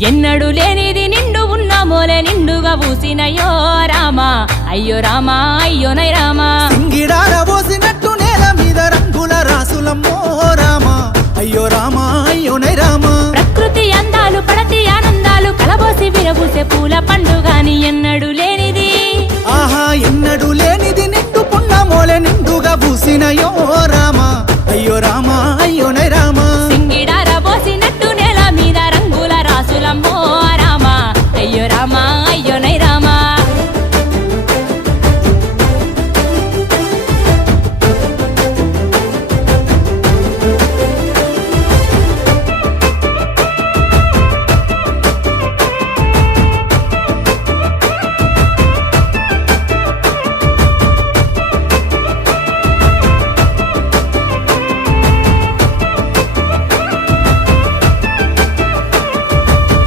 ఎన్నడు లేనిది నిండు ఉన్న మోలే నిండుగా పూసినయో రామా అయ్యో రామా అయ్యోనై రామా సింగిడాల పోసినట్టు నేల మీద రంగుల రాసులమ్మో రామా అయ్యో రామా అయ్యోనై రామా ప్రకృతి అందాలు పడతి